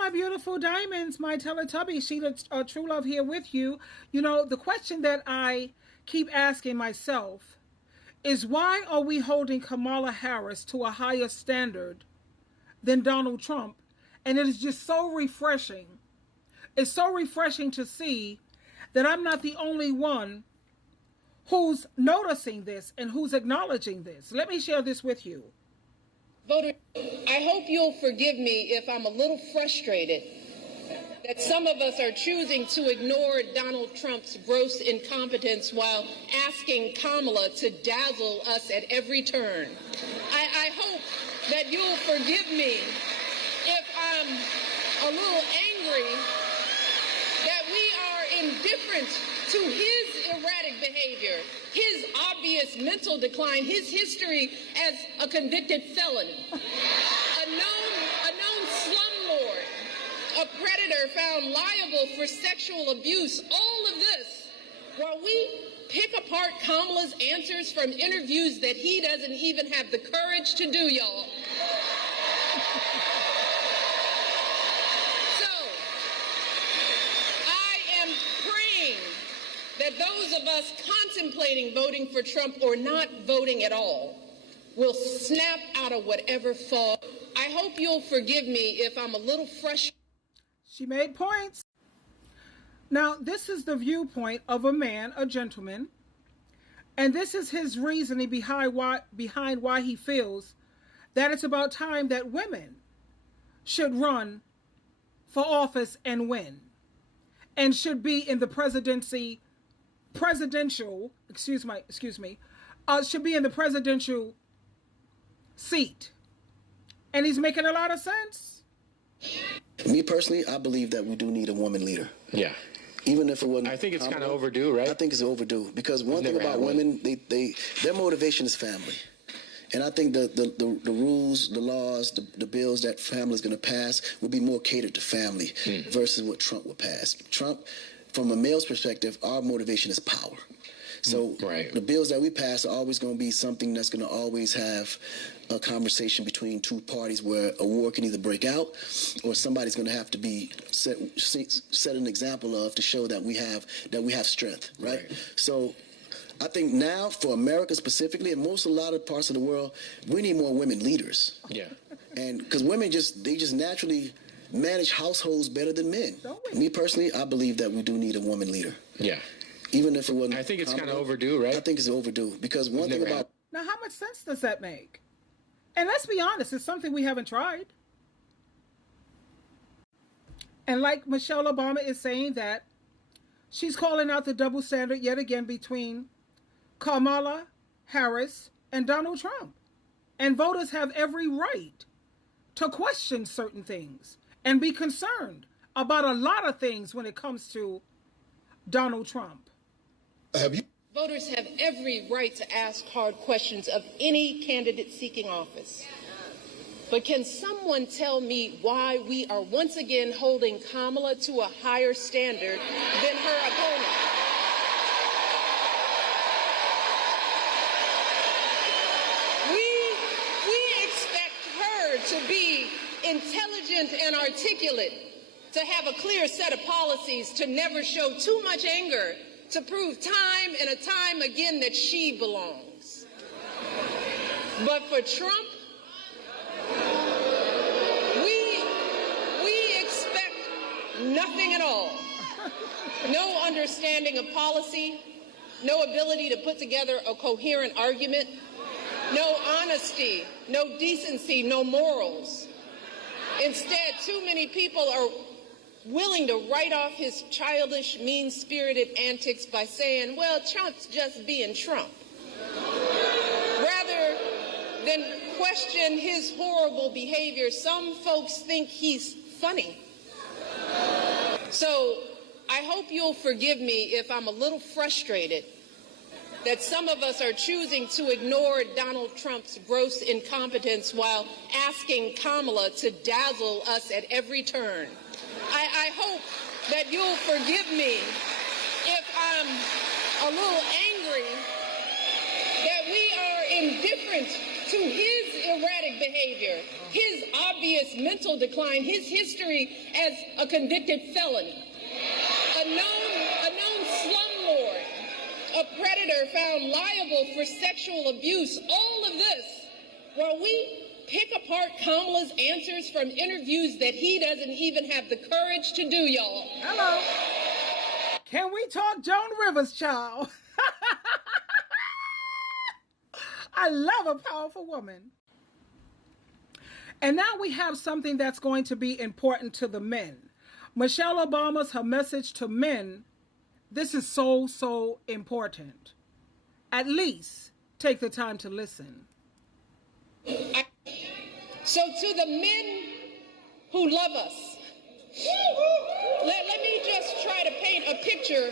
my beautiful diamonds, my Teletubbies. Sheila True Love here with you. You know, the question that I keep asking myself is, why are we holding Kamala Harris to a higher standard than Donald Trump? And it is just so refreshing. It's so refreshing to see that I'm not the only one who's noticing this and who's acknowledging this. Let me share this with you. Voters, I hope you'll forgive me if I'm a little frustrated that some of us are choosing to ignore Donald Trump's gross incompetence while asking Kamala to dazzle us at every turn. I hope that you'll forgive me if I'm a little angry that we are indifferent to his erratic behavior, his obvious mental decline, his history as a convicted felon, a known slumlord, a predator found liable for sexual abuse, all of this while we pick apart Kamala's answers from interviews that he doesn't even have the courage to do, y'all. That those of us contemplating voting for Trump or not voting at all will snap out of whatever fog. I hope you'll forgive me if I'm a little frustrated. She made points. Now, this is the viewpoint of a man, a gentleman, and this is his reasoning behind why he feels that it's about time that women should run for office and win, and should be in the should be in the presidential seat. And he's making a lot of sense. Me personally, I believe that we do need a woman leader. Yeah. Even if it wasn't. I think it's kind of overdue, right? I think it's overdue because one thing about women, their motivation is family. And I think the rules, the laws, the bills that family is going to pass will be more catered to family versus what Trump will pass. Trump, from a male's perspective, our motivation is power. So the bills that we pass are always going to be something that's going to always have a conversation between two parties where a war can either break out or somebody's going to have to be set an example of to show that we have strength, right? So I think now for America specifically, and a lot of parts of the world, we need more women leaders. Yeah. And because women just naturally manage households better than men. Me personally, I believe that we do need a woman leader. Yeah. Even if it wasn't. I think it's kind of overdue, right? I think it's overdue because one thing about. Now, how much sense does that make? And let's be honest, it's something we haven't tried. And like Michelle Obama is saying that she's calling out the double standard yet again between Kamala Harris and Donald Trump. And voters have every right to question certain things and be concerned about a lot of things when it comes to Donald Trump. Voters have every right to ask hard questions of any candidate seeking office. But can someone tell me why we are once again holding Kamala to a higher standard than her opponent? We expect her to be intelligent and articulate, to have a clear set of policies, to never show too much anger, to prove time and a time again that she belongs. But for Trump, we expect nothing at all. No understanding of policy, no ability to put together a coherent argument, no honesty, no decency, no morals. Instead, too many people are willing to write off his childish, mean-spirited antics by saying, well, Trump's just being Trump, rather than question his horrible behavior. Some folks think he's funny. So I hope you'll forgive me if I'm a little frustrated that some of us are choosing to ignore Donald Trump's gross incompetence while asking Kamala to dazzle us at every turn. I hope that you'll forgive me if I'm a little angry that we are indifferent to his erratic behavior, his obvious mental decline, his history as a convicted felon, a known slumlord, a predator found liable for sexual abuse, all of this, while we pick apart Kamala's answers from interviews that he doesn't even have the courage to do, y'all. Hello. Can we talk Joan Rivers, child? I love a powerful woman. And now we have something that's going to be important to the men. Michelle Obama's, her message to men, this is so, so important. At least take the time to listen. So to the men who love us, let me just try to paint a picture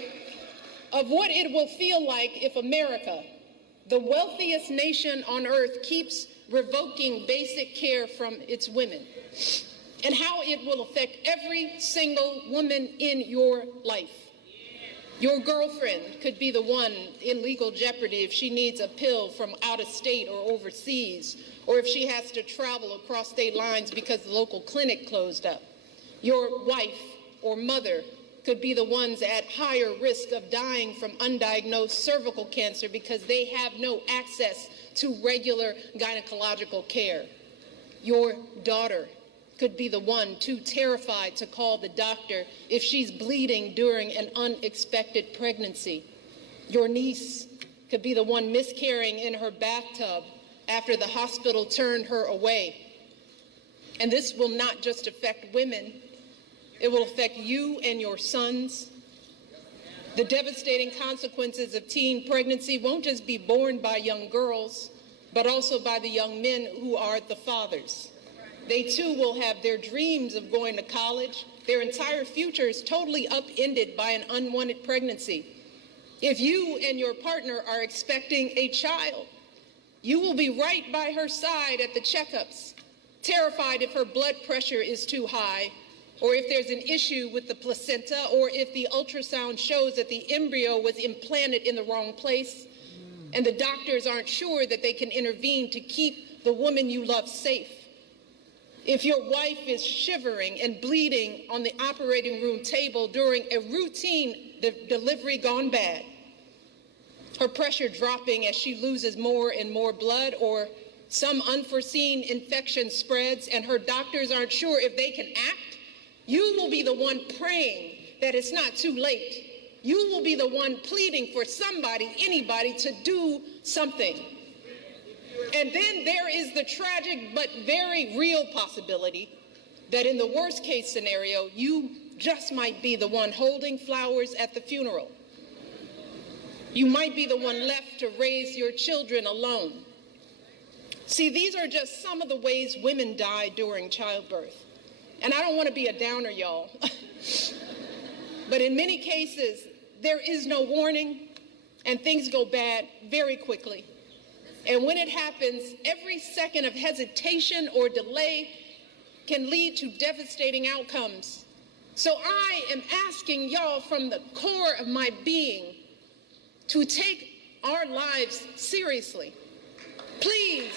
of what it will feel like if America, the wealthiest nation on earth, keeps revoking basic care from its women, and how it will affect every single woman in your life. Your girlfriend could be the one in legal jeopardy if she needs a pill from out of state or overseas, or if she has to travel across state lines because the local clinic closed up. Your wife or mother could be the ones at higher risk of dying from undiagnosed cervical cancer because they have no access to regular gynecological care. Your daughter could be the one too terrified to call the doctor if she's bleeding during an unexpected pregnancy. Your niece could be the one miscarrying in her bathtub after the hospital turned her away. And this will not just affect women, it will affect you and your sons. The devastating consequences of teen pregnancy won't just be borne by young girls, but also by the young men who are the fathers. They too will have their dreams of going to college, their entire futures totally upended by an unwanted pregnancy. If you and your partner are expecting a child, you will be right by her side at the checkups, terrified if her blood pressure is too high, or if there's an issue with the placenta, or if the ultrasound shows that the embryo was implanted in the wrong place, and the doctors aren't sure that they can intervene to keep the woman you love safe. If your wife is shivering and bleeding on the operating room table during a routine delivery gone bad, her pressure dropping as she loses more and more blood, or some unforeseen infection spreads and her doctors aren't sure if they can act, you will be the one praying that it's not too late. You will be the one pleading for somebody, anybody, to do something. And then there is the tragic but very real possibility that in the worst case scenario, you just might be the one holding flowers at the funeral. You might be the one left to raise your children alone. See, these are just some of the ways women die during childbirth. And I don't want to be a downer, y'all. But in many cases, there is no warning, and things go bad very quickly. And when it happens, every second of hesitation or delay can lead to devastating outcomes. So I am asking y'all from the core of my being to take our lives seriously. Please.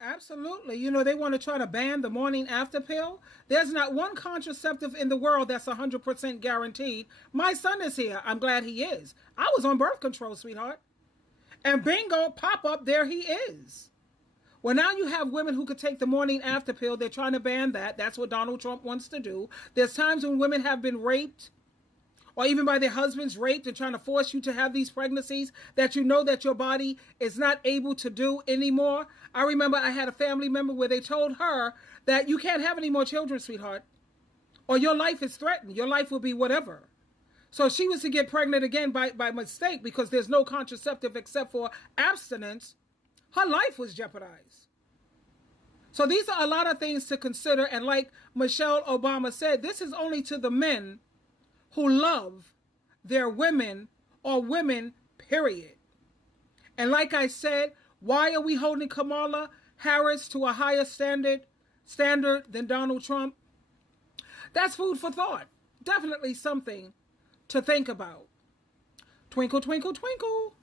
Absolutely. You know, they want to try to ban the morning after pill. There's not one contraceptive in the world that's 100% guaranteed. My son is here. I'm glad he is. I was on birth control, sweetheart. And bingo, pop up, there he is. Well, now you have women who could take the morning after pill. They're trying to ban that. That's what Donald Trump wants to do. There's times when women have been raped, or even by their husbands raped, and trying to force you to have these pregnancies that you know that your body is not able to do anymore. I remember I had a family member where they told her that you can't have any more children, sweetheart, or your life is threatened. Your life will be whatever. So she was to get pregnant again by mistake because there's no contraceptive except for abstinence. Her life was jeopardized. So these are a lot of things to consider. And like Michelle Obama said, this is only to the men who love their women or women, period. And like I said, why are we holding Kamala Harris to a higher standard than Donald Trump? That's food for thought. Definitely something to think about. Twinkle, twinkle, twinkle.